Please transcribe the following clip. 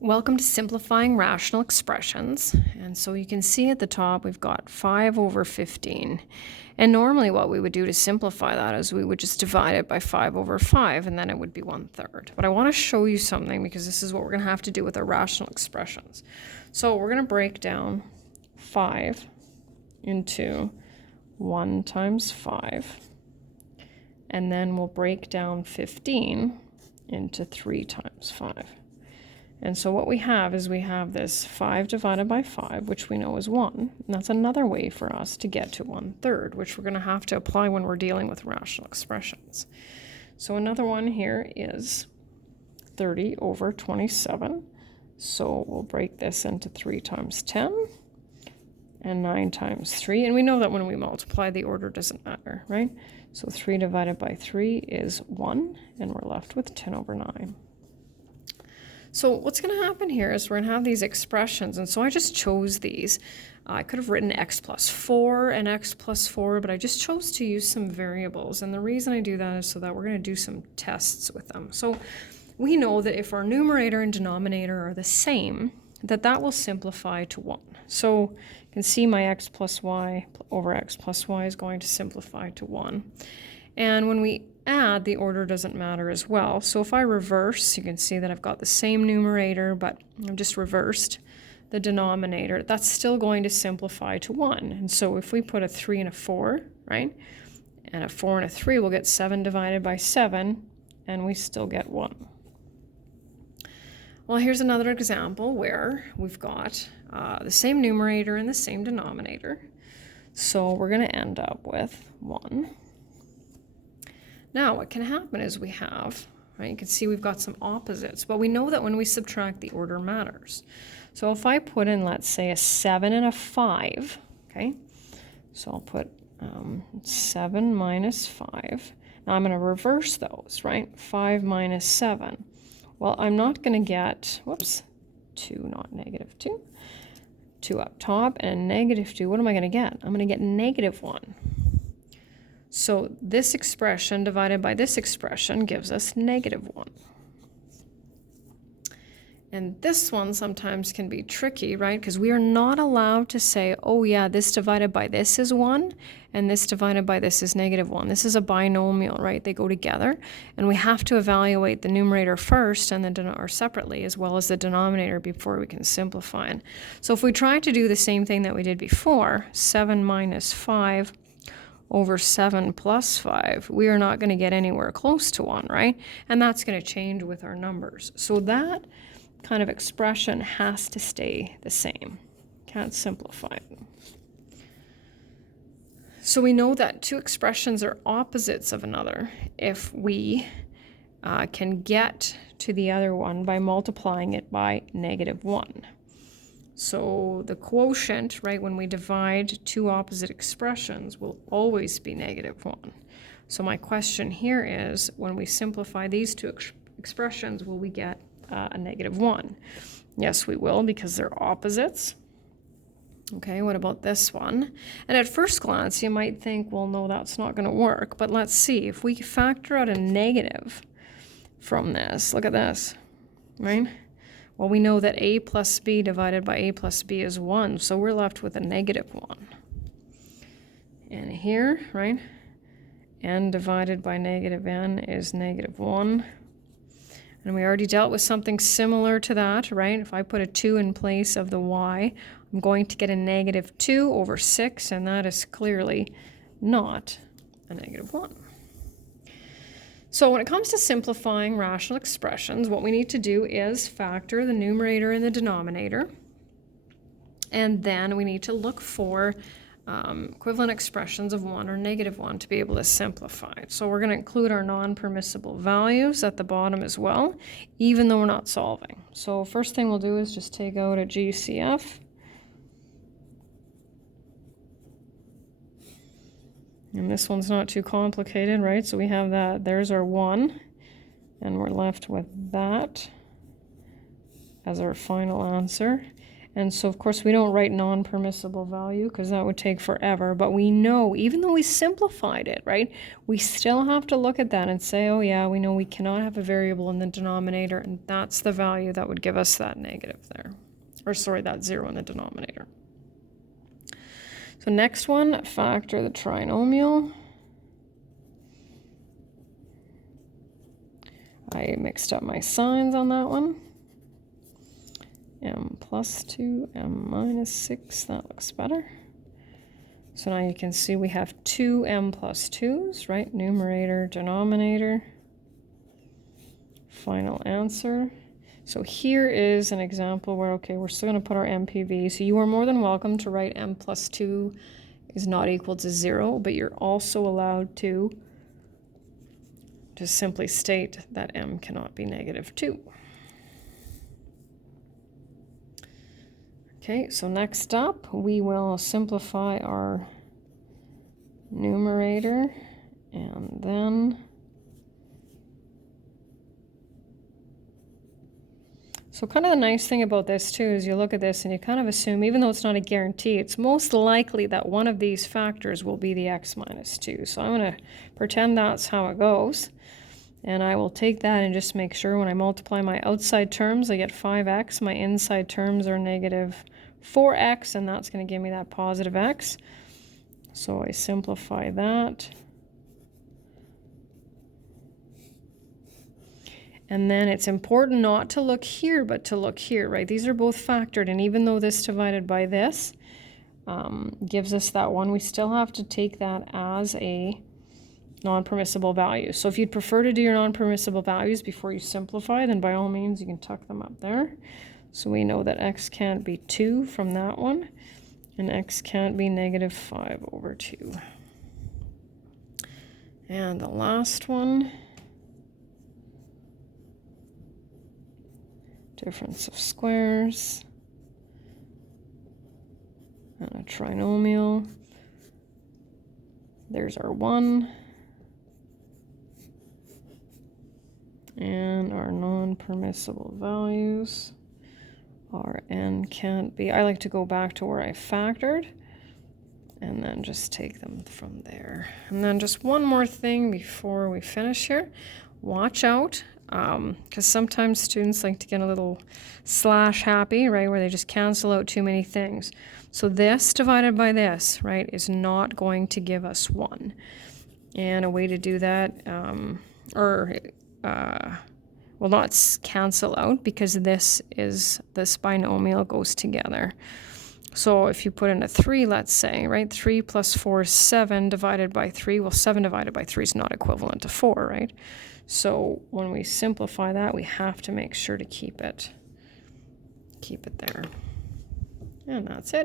Welcome to Simplifying Rational Expressions. And so you can see at the top we've got 5 over 15. And normally what we would do to simplify that is we would just divide it by 5 over 5 and then it would be 1/3. But I want to show you something because this is what we're going to have to do with our rational expressions. So we're going to break down 5 into 1 times 5. And then we'll break down 15 into 3 times 5. And so what we have is we have this 5 divided by 5, which we know is 1. And that's another way for us to get to 1/3, which we're going to have to apply when we're dealing with rational expressions. So another one here is 30 over 27. So we'll break this into 3 times 10 and 9 times 3. And we know that when we multiply, the order doesn't matter, right? So 3 divided by 3 is 1, and we're left with 10 over 9. So what's going to happen here is we're going to have these expressions, and so I just chose these. I could have written x plus 4 and x plus 4, but I just chose to use some variables, and the reason I do that is so that we're going to do some tests with them. So we know that if our numerator and denominator are the same, that will simplify to 1. So you can see my x plus y over x plus y is going to simplify to 1. And when we add, the order doesn't matter as well. So if I reverse, you can see that I've got the same numerator, but I've just reversed the denominator. That's still going to simplify to 1. And so if we put a 3 and a 4, right, and a 4 and a 3, we'll get 7 divided by 7, and we still get 1. Well, here's another example where we've got the same numerator and the same denominator. So we're going to end up with 1. Now, what can happen is we have, right, you can see we've got some opposites, but we know that when we subtract, the order matters. So if I put in, let's say, a 7 and a 5, okay, so I'll put 7 minus 5. Now I'm going to reverse those, right? 5 minus 7. Well, I'm not going to get, 2, not negative 2. 2 up top and negative 2. What am I going to get? I'm going to get negative 1. So this expression divided by this expression gives us negative 1. And this one sometimes can be tricky, right? Because we are not allowed to say, oh yeah, this divided by this is 1, and this divided by this is negative 1. This is a binomial, right? They go together, and we have to evaluate the numerator first and or separately, as well as the denominator before we can simplify it. So if we try to do the same thing that we did before, 7 minus 5 over 7 plus 5, we are not going to get anywhere close to 1, right? And that's going to change with our numbers. So that kind of expression has to stay the same. Can't simplify it. So we know that two expressions are opposites of another if we can get to the other one by multiplying it by negative 1. So the quotient, right, when we divide two opposite expressions will always be negative 1. So my question here is, when we simplify these two expressions, will we get a negative 1? Yes, we will, because they're opposites. Okay, what about this one? And at first glance, you might think, well, no, that's not going to work. But let's see. If we factor out a negative from this, look at this, right? Well, we know that a plus b divided by a plus b is 1, so we're left with a negative 1. And here, right, n divided by negative n is negative 1. And we already dealt with something similar to that, right? If I put a 2 in place of the y, I'm going to get a negative 2 over 6, and that is clearly not a negative 1. So when it comes to simplifying rational expressions, what we need to do is factor the numerator and the denominator. And then we need to look for equivalent expressions of 1 or negative 1 to be able to simplify it. So we're going to include our non-permissible values at the bottom as well, even though we're not solving. So first thing we'll do is just take out a GCF. And this one's not too complicated, right? So we have that, there's our 1, and we're left with that as our final answer. And so, of course, we don't write non-permissible value because that would take forever. But we know, even though we simplified it, right, we still have to look at that and say, oh, yeah, we know we cannot have a variable in the denominator, and that's the value that would give us that negative there. Or, sorry, that 0 in the denominator. So next one, factor the trinomial. I mixed up my signs on that one. M plus 2, M minus 6, that looks better. So now you can see we have two M plus 2's, right? Numerator, denominator. Final answer. So here is an example where, okay, we're still going to put our MPV. So you are more than welcome to write M plus 2 is not equal to 0, but you're also allowed to just simply state that M cannot be negative 2. Okay, so next up, we will simplify our numerator, and then so kind of the nice thing about this too is you look at this and you kind of assume, even though it's not a guarantee, it's most likely that one of these factors will be the x minus 2. So I'm going to pretend that's how it goes. And I will take that and just make sure when I multiply my outside terms, I get 5x. My inside terms are negative 4x, and that's going to give me that positive x. So I simplify that. And then it's important not to look here, but to look here, right? These are both factored, and even though this divided by this gives us that one, we still have to take that as a non-permissible value. So if you'd prefer to do your non-permissible values before you simplify, then by all means you can tuck them up there. So we know that x can't be 2 from that one, and x can't be negative 5 over 2. And the last one, difference of squares, and a trinomial. There's our 1. And our non-permissible values are n can't be. I like to go back to where I factored and then just take them from there. And then just one more thing before we finish here. Watch out, because sometimes students like to get a little slash happy, right, where they just cancel out too many things. So this divided by this, right, is not going to give us 1. And a way to do that, will not cancel out because this binomial goes together. So if you put in a 3, let's say, right, 3 plus 4 is 7 divided by 3. Well, 7 divided by 3 is not equivalent to 4, right? So when we simplify that, we have to make sure to keep it there. And that's it.